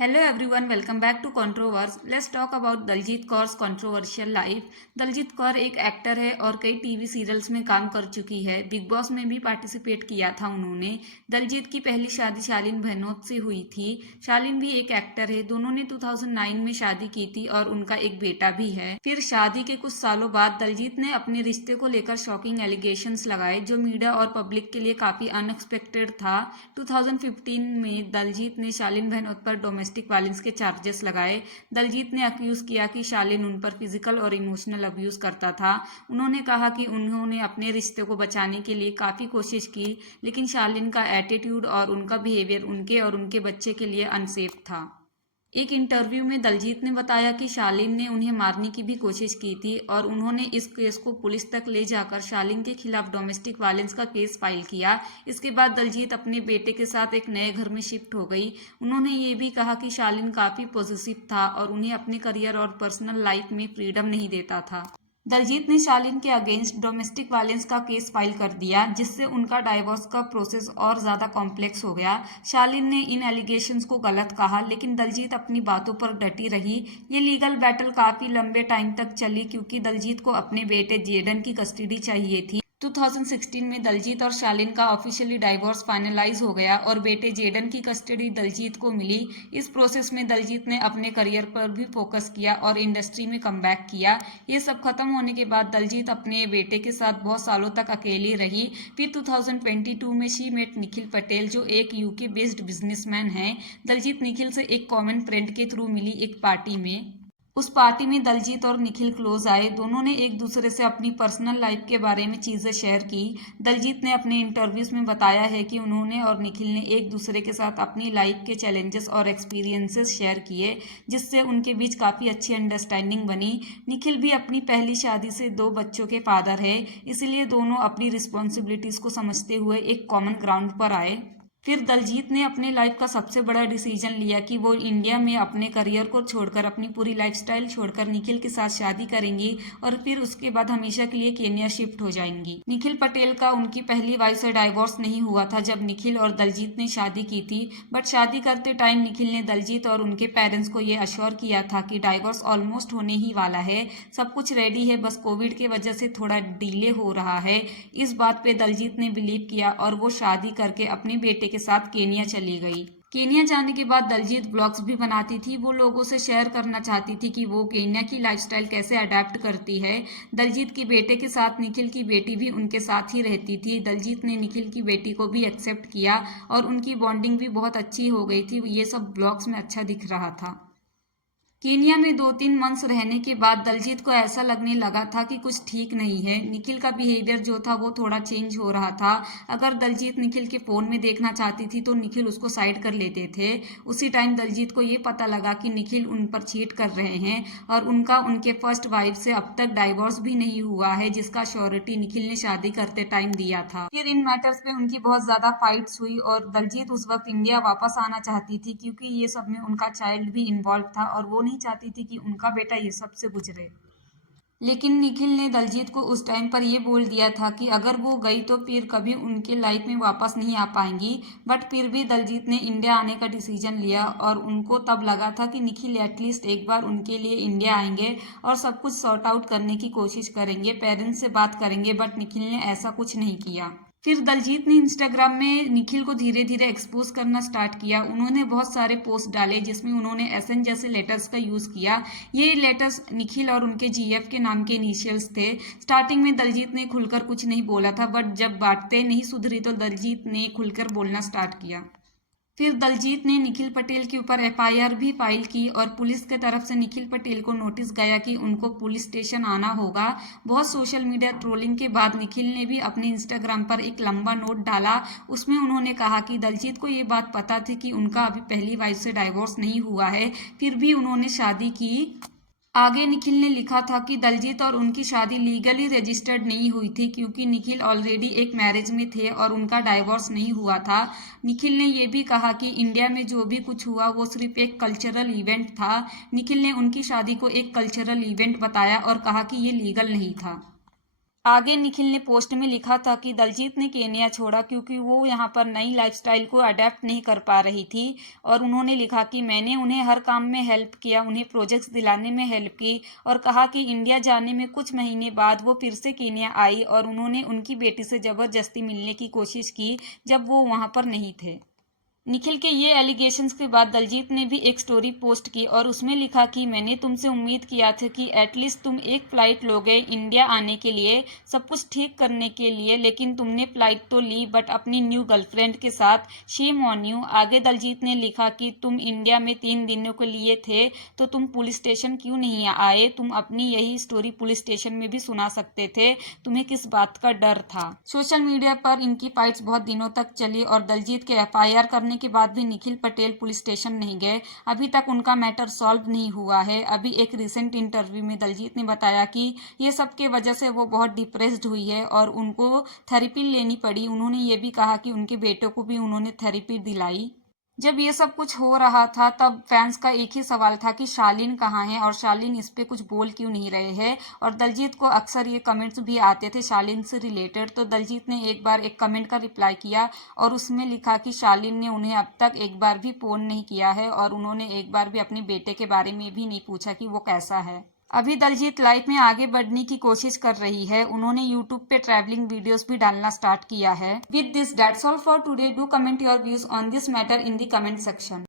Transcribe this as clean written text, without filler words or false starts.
Hello everyone, welcome back to Controverse. Let's talk about Daljit कौर's controversial life. Daljit Kaur एक actor है और कई टीवी सीरियल्स में काम कर चुकी है। बिग बॉस में भी पार्टिसिपेट किया था उन्होंने। दलजीत की पहली शादी शालीन भनोत से हुई थी। शालीन भी एक एक्टर है। दोनों ने 2009 में शादी की थी और उनका एक बेटा भी है। फिर शादी के कुछ सालों बाद दलजीत ने अपने रिश्ते को लेकर शॉकिंग एलिगेशंस लगाए जो मीडिया और पब्लिक के लिए काफी अनएक्सपेक्टेड था। 2015 में दलजीत ने शालीन भनोत पर डोमेस्टिक वायलेंस के चार्जेस लगाए। दलजीत ने अक्यूज किया कि शालीन उन पर फिजिकल और इमोशनल अब्यूज करता था। उन्होंने कहा कि उन्होंने अपने रिश्ते को बचाने के लिए काफी कोशिश की, लेकिन शालीन का एटीट्यूड और उनका बिहेवियर उनके और उनके बच्चे के लिए अनसेफ था। एक इंटरव्यू में दलजीत ने बताया कि शालीन ने उन्हें मारने की भी कोशिश की थी और उन्होंने इस केस को पुलिस तक ले जाकर शालीन के खिलाफ डोमेस्टिक वायलेंस का केस फाइल किया। इसके बाद दलजीत अपने बेटे के साथ एक नए घर में शिफ्ट हो गई। उन्होंने ये भी कहा कि शालीन काफी पॉजिटिव था और उन्हें अपने करियर और पर्सनल लाइफ में फ्रीडम नहीं देता था। दलजीत ने शालीन के अगेंस्ट डोमेस्टिक वायलेंस का केस फाइल कर दिया, जिससे उनका डाइवोर्स का प्रोसेस और ज्यादा कॉम्प्लेक्स हो गया। शालीन ने इन एलिगेशंस को गलत कहा, लेकिन दलजीत अपनी बातों पर डटी रही। ये लीगल बैटल काफी लंबे टाइम तक चली क्योंकि दलजीत को अपने बेटे जेडन की कस्टडी चाहिए थी। 2016 में दलजीत और शालीन का ऑफिशियली डाइवोर्स फाइनलाइज हो गया और बेटे जेडन की कस्टडी दलजीत को मिली। इस प्रोसेस में दलजीत ने अपने करियर पर भी फोकस किया और इंडस्ट्री में कमबैक किया। ये सब खत्म होने के बाद दलजीत अपने बेटे के साथ बहुत सालों तक अकेली रही। फिर 2022 में शी मेट निखिल पटेल, जो एक यूके बेस्ड बिजनेसमैन हैं। दलजीत निखिल से एक कॉमन फ्रेंड के थ्रू मिली एक पार्टी में। उस पार्टी में दलजीत और निखिल क्लोज आए। दोनों ने एक दूसरे से अपनी पर्सनल लाइफ के बारे में चीजें शेयर की। दलजीत ने अपने इंटरव्यूज में बताया है कि उन्होंने और निखिल ने एक दूसरे के साथ अपनी लाइफ के चैलेंजेस और एक्सपीरियंसेस शेयर किए, जिससे उनके बीच काफी अच्छी अंडरस्टैंडिंग बनी। निखिल भी अपनी पहली शादी से 2 बच्चों के फादर है, इसलिए दोनों अपनी रिस्पॉन्सिबिलिटीज को समझते हुए एक कॉमन ग्राउंड पर आए। फिर दलजीत ने अपने लाइफ का सबसे बड़ा डिसीजन लिया कि वो इंडिया में अपने करियर को छोड़कर, अपनी पूरी लाइफस्टाइल छोड़कर निखिल के साथ शादी करेंगी और फिर उसके बाद हमेशा के लिए केन्या शिफ्ट हो जाएंगी। निखिल पटेल का उनकी पहली वाइफ से डाइवोर्स नहीं हुआ था जब निखिल और दलजीत ने शादी की थी, बट शादी करते टाइम निखिल ने दलजीत और उनके पेरेंट्स को ये अश्योर किया था कि डाइवोर्स ऑलमोस्ट होने ही वाला है, सब कुछ रेडी है, बस कोविड की वजह से थोड़ा डिले हो रहा है। इस बात पे दलजीत ने बिलीव किया और वो शादी करके अपने बेटे के साथ केन्या चली गई। केन्या जाने के बाद दलजीत ब्लॉग्स भी बनाती थी। वो लोगों से शेयर करना चाहती थी कि वो केन्या की लाइफस्टाइल कैसे अडेप्ट करती है। दलजीत की बेटे के साथ निखिल की बेटी भी उनके साथ ही रहती थी। दलजीत ने निखिल की बेटी को भी एक्सेप्ट किया और उनकी बॉन्डिंग भी बहुत अच्छी हो गई थी। ये सब ब्लॉग्स में अच्छा दिख रहा था। केन्या में 2-3 मंथ्स रहने के बाद दलजीत को ऐसा लगने लगा था कि कुछ ठीक नहीं है। निखिल का बिहेवियर जो था वो थोड़ा चेंज हो रहा था। अगर दलजीत निखिल के फोन में देखना चाहती थी तो निखिल उसको साइड कर लेते थे। उसी टाइम दलजीत को ये पता लगा कि निखिल उन पर चीट कर रहे हैं और उनका उनके फर्स्ट वाइफ से अब तक डाइवोर्स भी नहीं हुआ है, जिसका श्योरिटी निखिल ने शादी करते टाइम दिया था। फिर इन मैटर्स पे उनकी बहुत ज्यादा फाइट्स हुई और दलजीत उस वक्त इंडिया वापस आना चाहती थी क्योंकि ये सब में उनका चाइल्ड भी इन्वॉल्व था और वो नहीं चाहती थी कि उनका बेटा ये सब से गुजरे। लेकिन निखिल ने दलजीत को उस टाइम पर यह बोल दिया था कि अगर वो गई तो फिर कभी उनके लाइफ में वापस नहीं आ पाएंगी। बट फिर भी दलजीत ने इंडिया आने का डिसीजन लिया और उनको तब लगा था कि निखिल एटलीस्ट एक बार उनके लिए इंडिया आएंगे और सब कुछ सॉर्ट आउट करने की कोशिश करेंगे, पेरेंट्स से बात करेंगे, बट निखिल ने ऐसा कुछ नहीं किया। फिर दलजीत ने इंस्टाग्राम में निखिल को धीरे धीरे एक्सपोज करना स्टार्ट किया। उन्होंने बहुत सारे पोस्ट डाले जिसमें उन्होंने एसएन जैसे लेटर्स का यूज किया। ये लेटर्स निखिल और उनके जीएफ के नाम के इनिशियल्स थे। स्टार्टिंग में दलजीत ने खुलकर कुछ नहीं बोला था, बट जब बातें नहीं सुधरी तो दलजीत ने खुलकर बोलना स्टार्ट किया। फिर दलजीत ने निखिल पटेल के ऊपर एफआईआर भी फाइल की और पुलिस के तरफ से निखिल पटेल को नोटिस गया कि उनको पुलिस स्टेशन आना होगा। बहुत सोशल मीडिया ट्रोलिंग के बाद निखिल ने भी अपने इंस्टाग्राम पर एक लंबा नोट डाला। उसमें उन्होंने कहा कि दलजीत को ये बात पता थी कि उनका अभी पहली वाइफ से डाइवोर्स नहीं हुआ है, फिर भी उन्होंने शादी की। आगे निखिल ने लिखा था कि दलजीत और उनकी शादी लीगली रजिस्टर्ड नहीं हुई थी क्योंकि निखिल ऑलरेडी एक मैरिज में थे और उनका डाइवोर्स नहीं हुआ था। निखिल ने यह भी कहा कि इंडिया में जो भी कुछ हुआ वो सिर्फ एक कल्चरल इवेंट था। निखिल ने उनकी शादी को एक कल्चरल इवेंट बताया और कहा कि ये लीगल नहीं था। आगे निखिल ने पोस्ट में लिखा था कि दलजीत ने केन्या छोड़ा क्योंकि वो यहाँ पर नई लाइफस्टाइल को अडेप्ट नहीं कर पा रही थी। और उन्होंने लिखा कि मैंने उन्हें हर काम में हेल्प किया, उन्हें प्रोजेक्ट्स दिलाने में हेल्प की, और कहा कि इंडिया जाने में कुछ महीने बाद वो फिर से केन्या आई और उन्होंने उनकी बेटी से ज़बरदस्ती मिलने की कोशिश की जब वो वहाँ पर नहीं थे। निखिल के ये एलिगेशंस के बाद दलजीत ने भी एक स्टोरी पोस्ट की और उसमें लिखा कि मैंने तुमसे उम्मीद किया था कि एटलीस्ट तुम एक फ़्लाइट लोगे इंडिया आने के लिए, सब कुछ ठीक करने के लिए, लेकिन तुमने फ़्लाइट तो ली बट अपनी न्यू गर्लफ्रेंड के साथ, शेम ऑन यू। आगे दलजीत ने लिखा कि तुम इंडिया में 3 दिनों के लिए थे तो तुम पुलिस स्टेशन क्यों नहीं आए, तुम अपनी यही स्टोरी पुलिस स्टेशन में भी सुना सकते थे, तुम्हें किस बात का डर था। सोशल मीडिया पर इनकी फाइट्स बहुत दिनों तक चली और दलजीत के FIR करने के बाद भी निखिल पटेल पुलिस स्टेशन नहीं गए। अभी तक उनका मैटर सॉल्व नहीं हुआ है। अभी एक रिसेंट इंटरव्यू में दलजीत ने बताया कि ये सब के वजह से वो बहुत डिप्रेस्ड हुई है और उनको थेरेपी लेनी पड़ी। उन्होंने ये भी कहा कि उनके बेटों को भी उन्होंने थेरेपी दिलाई। जब ये सब कुछ हो रहा था तब फैंस का एक ही सवाल था कि शालीन कहाँ है और शालीन इस पे कुछ बोल क्यों नहीं रहे हैं। और दलजीत को अक्सर ये कमेंट्स भी आते थे शालीन से रिलेटेड, तो दलजीत ने एक बार एक कमेंट का रिप्लाई किया और उसमें लिखा कि शालीन ने उन्हें अब तक एक बार भी फ़ोन नहीं किया है और उन्होंने एक बार भी अपने बेटे के बारे में भी नहीं पूछा कि वो कैसा है। अभी दलजीत लाइफ में आगे बढ़ने की कोशिश कर रही है। उन्होंने यूट्यूब पे ट्रैवलिंग वीडियोस भी डालना स्टार्ट किया है। With this that's all for today. Do comment your views on this matter in the comment section.